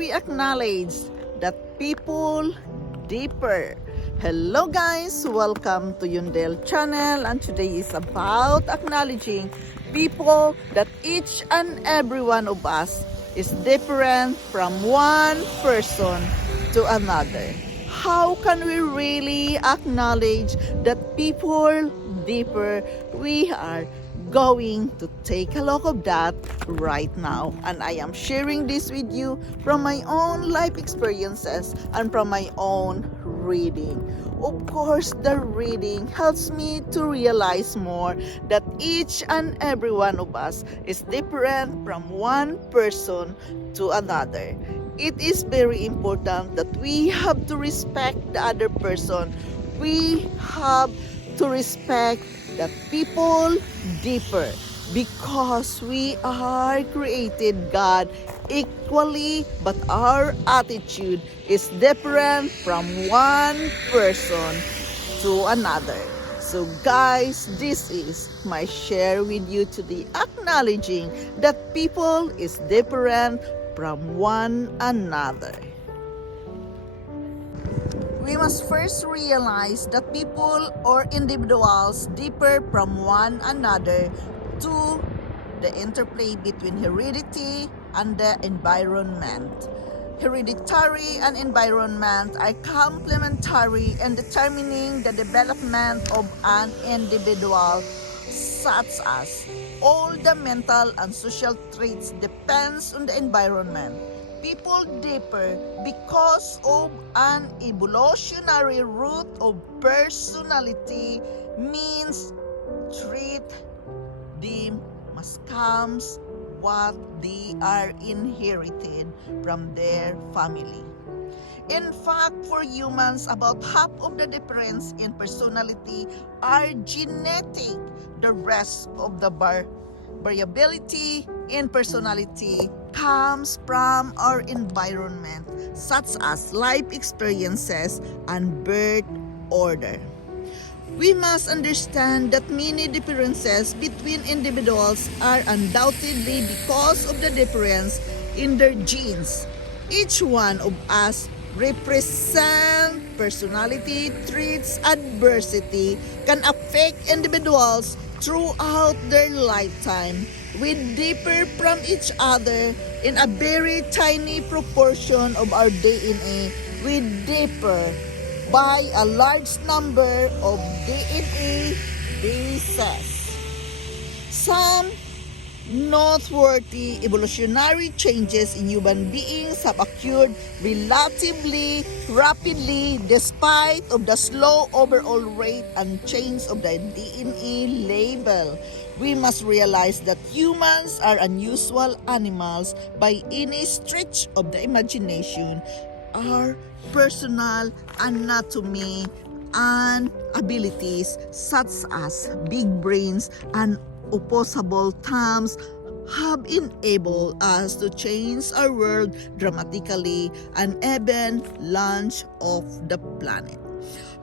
we acknowledge that people deeper? Hello guys, welcome to Yundel channel, and today is about acknowledging people that each and every one of us is different from one person to another. How can we really acknowledge that people deeper? We are going to take a look of that right now, and I am sharing this with you from my own life experiences and from my own reading. Of course, the reading helps me to realize more that each and every one of us is different from one person to another. It is very important that we have to respect the other person. We have to respect the people deeper, because we are created God equally, but our attitude is different from one person to another. So guys, this is my share with you today, acknowledging that people is different from one another. We must first realize that people or individuals differ from one another to the interplay between heredity and the environment. Hereditary and environment are complementary in determining the development of an individual, such as all the mental and social traits depends on the environment. People differ because of an evolutionary root of personality, means treat them as comes what they are inherited from their family. In fact, for humans, about half of the difference in personality are genetic. The rest of the variability in personality comes from our environment, such as life experiences and birth order. We must understand that many differences between individuals are undoubtedly because of the difference in their genes. Each one of us represent personality traits. Adversity can affect individuals throughout their lifetime. We differ from each other in a very tiny proportion of our DNA. We differ by a large number of DNA bases. Some noteworthy evolutionary changes in human beings have occurred relatively rapidly despite of the slow overall rate and change of the DNA label. We must realize that humans are unusual animals by any stretch of the imagination. Our personal anatomy and abilities, such as big brains and opposable thumbs, have enabled us to change our world dramatically and even launch off the planet.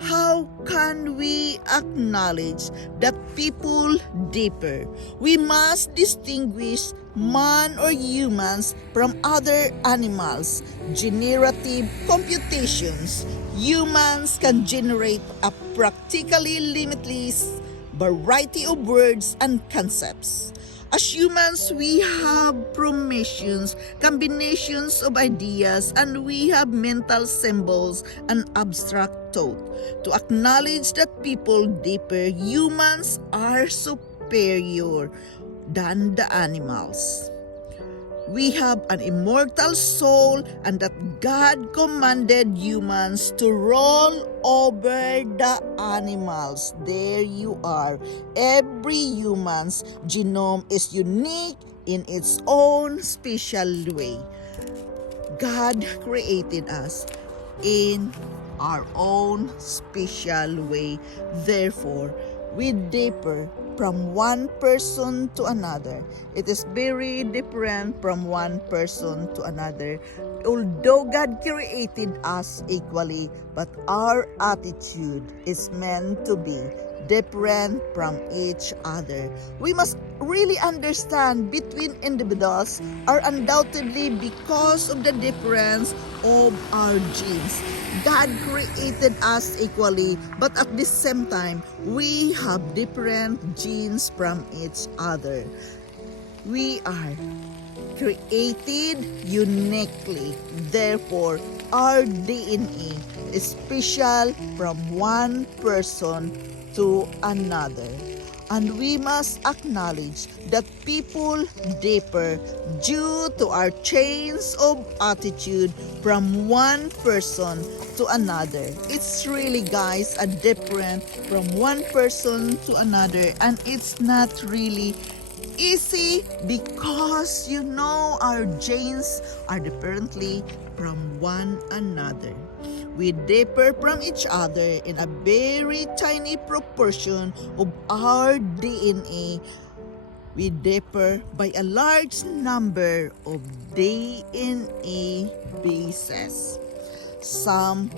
How can we acknowledge that people differ? We must distinguish man or humans from other animals. Generative computations. Humans can generate a practically limitless variety of words and concepts. As humans, we have formations, combinations of ideas, and we have mental symbols and abstract thought. To acknowledge that people differ, humans are superior than the animals. We have an immortal soul, and that God commanded humans to roll over the animals. There you are. Every human's genome is unique in its own special way. God created us in our own special way. Therefore, we differ from one person to another. It is very different from one person to another. Although God created us equally, but our attitude is meant to be different from each other. We must really understand between individuals are undoubtedly because of the difference of our genes. God created us equally, but at the same time, we have different genes from each other. We are created uniquely. Therefore, our DNA is special from one person to another. And we must acknowledge that people differ due to our change of attitude from one person to another. It's really, guys, a different from one person to another, and it's not really easy because our genes are differently from one another. We differ from each other in a very tiny proportion of our DNA. We differ by a large number of DNA bases. Some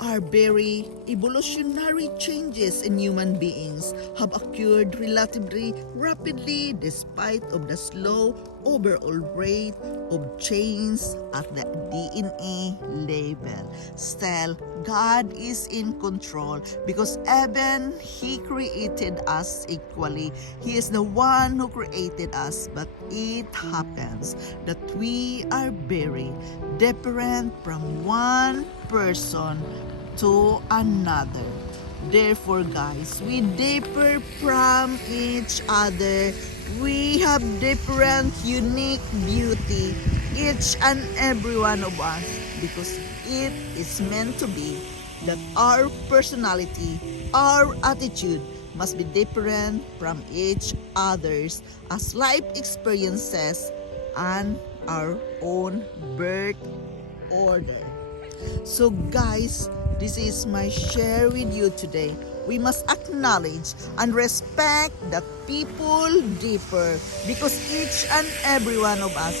are very evolutionary changes in human beings have occurred relatively rapidly despite of the slow overall rate of change at the DNA level. Still, God is in control because even He created us equally. He is the one who created us, but it happens that we are very different from one person to another. Therefore, guys, we differ from each other. We have different unique beauty, each and every one of us, because it is meant to be that our personality, our attitude must be different from each other's as life experiences and our own birth order. So guys, this is my share with you today. We must acknowledge and respect that people differ because each and every one of us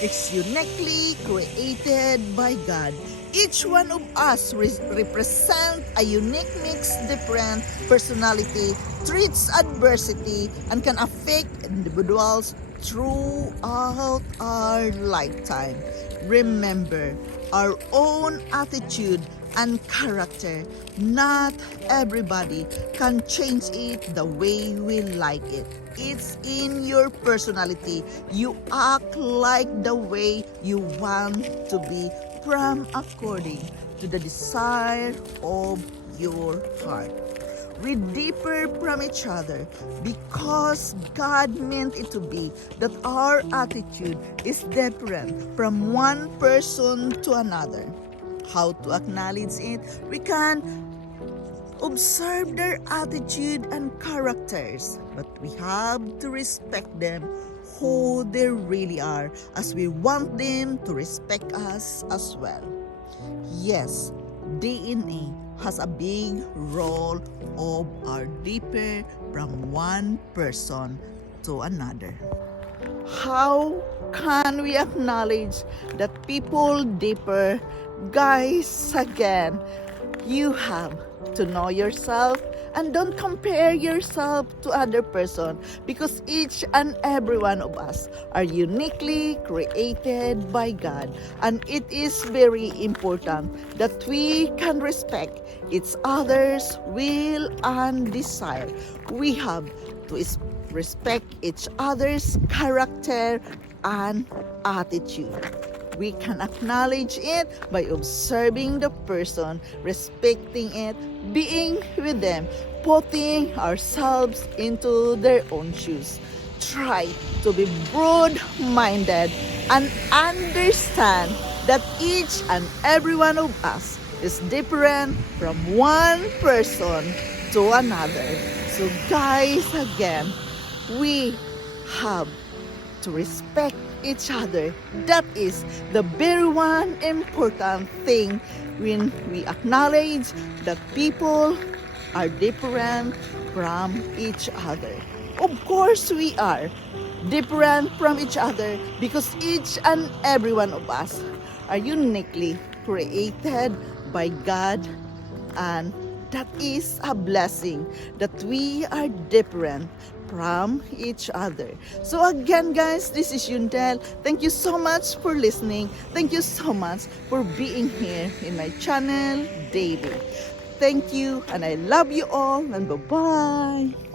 is uniquely created by God. Each one of us represent a unique mix, different personality, treats adversity, and can affect individuals throughout our lifetime. Remember, our own attitude and character, not everybody can change it the way we like it. It's in your personality. You act like the way you want to be from according to the desire of your heart. We differ from each other because God meant it to be that our attitude is different from one person to another. How to acknowledge it? We can observe their attitude and characters, but we have to respect them who they really are, as we want them to respect us as well. Yes, DNA has a big role of our differ from one person to another. How can we acknowledge that people differ? Guys, again, you have to know yourself and don't compare yourself to other person because each and every one of us are uniquely created by God, and it is very important that we can respect each other's will and desire. We have to respect each other's character and attitude. We can acknowledge it by observing the person, respecting it, being with them, putting ourselves into their own shoes. Try to be broad-minded and understand that each and every one of us is different from one person to another. So guys, again, we have to respect each other. That is the very one important thing when we acknowledge that people are different from each other. Of course, we are different from each other because each and every one of us are uniquely created by God, and that is a blessing that we are different from each other. So again, guys, this is Yundel. Thank you so much for listening. Thank you so much for being here in my channel daily. Thank you, and I love you all, and bye-bye.